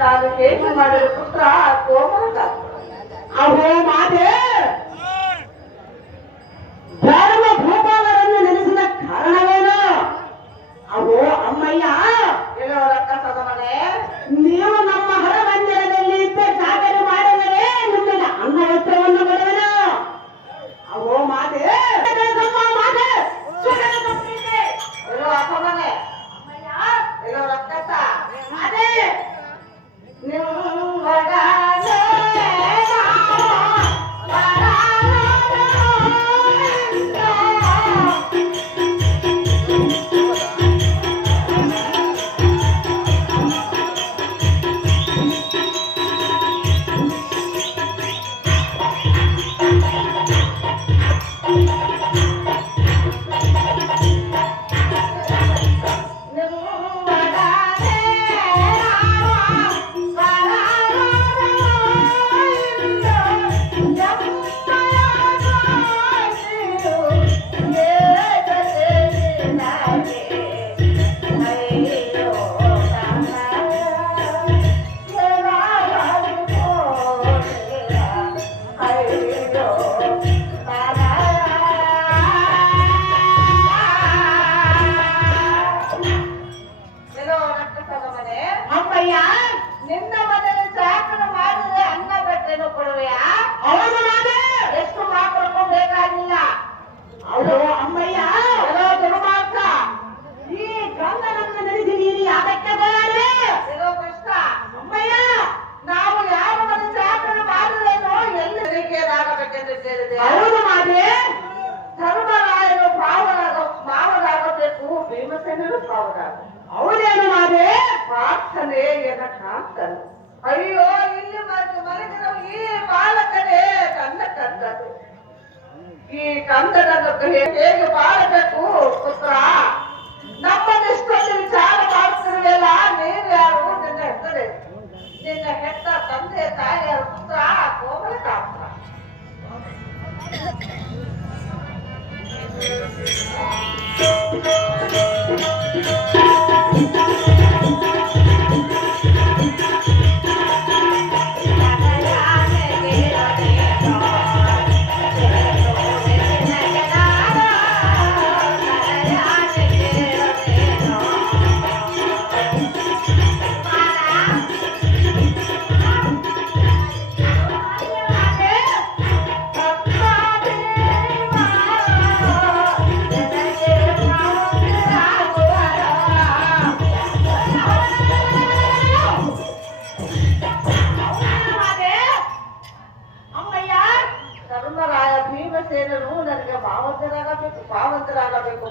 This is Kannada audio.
ನಾನು ಹೇಗೆ ಮಾಡಿದ ಪುತ್ರ ಕೋಮಲ ಅಹೋ ಮಾತೆ, ಧರ್ಮ ಭೂಪಾಲರನ್ನು ನೆನೆಸಿದ ಕಾರಣವೇನು? ಅಹೋ ಅಮ್ಮಯ್ಯ, ಎಲ್ಲೋ ರಕ್ಕಸದ ಮನೆ, ನೀವು ನಮ್ಮ ಹೊರಮಂದಿರದಲ್ಲಿ ಇದ್ದ ಜಾಗರಣೆ ಮಾಡಿದರೆ ನಿಮಗೆ ಅನ್ನ ವಸ್ತ್ರವನ್ನು ಕೊಡುವೆನು. ಅಹೋ ಮಾತೆ, ಮಾತೆ ಎಲ್ಲೋ ಅಪ್ಪಮನೆ, ಎಲ್ಲೋ ರಕ್ಕಸ ಅದೇ ನಿನ್ನ ಮನೆಯಲ್ಲಿ ಚಾಕಣ ಮಾಡಿದ್ರೆ ಅನ್ನ ಬಟ್ಟೆನು ಕೊಡುವೆಯಾ? ಅವನು ಮಾತೆ, ಎಷ್ಟು ಮಾಡ್ಕೊಳ್ಬೇಕಾಗಿಲ್ಲ. ಅಹೋ ಅಮ್ಮಯ್ಯ, ಎಲ್ಲೋ ದುರ್ಮಾರ್ಗ, ಈ ಗಂಗನನ್ನು ನೆನೆಸಿ ನೀನು ಯಾತಕ್ಕೆ ಬರಲಿ? ಎಲ್ಲೋ ಕೃಷ್ಣ, ಅಮ್ಮಯ್ಯ, ನಾವು ಯಾವ ಮನೆ ಚಾಕಣ ಮಾಡಲೇನೋ ಎಲ್ಲಿ ತೆರಿಗೆಯಾಗಬೇಕೆಂದು ಕೇಳಿದೆ. ಅವನು ಮಾತೆ, ಧರ್ಮರಾಯನು ಪಾವನಾಗಬೇಕು, ಭೀಮಸೇನನು ಪಾವನಾಗ. ಅವನೇನು ಮಾತೆ? ಪ್ರಾರ್ಥನೆ ಎನ ಕಾಂತನು. ಅಯ್ಯೋ, ಇಲ್ಲಿ ಮಲಗಿದ ಈ ಬಾಲಕನೇ ಕನ್ನ ಕಂದದು. ಈ ಕಂದನನ್ನು ಹೇಗೆ ಬಾಳಬೇಕು ಪುತ್ರ? ನಮ್ಮನ್ನಿಷ್ಟೊಂದು ವಿಚಾರ ಮಾಡ್ತಿರುವೆಲ್ಲ, ನೀನು ಯಾರು? ನಿನ್ನ ಹೆಸರೇ, ನಿನ್ನ ಹೆತ್ತ ತಂದೆ ತಾಯಿಯರ ಪುತ್ರ ಕೋಮಲ ಕಾಂತ. ಧರ್ಮರಾಯ ಭೀಮಸೇನನು ನನಗೆ ಭಾವಂತರಾಗಬೇಕು, ಭಾವಂತರಾಗಬೇಕು.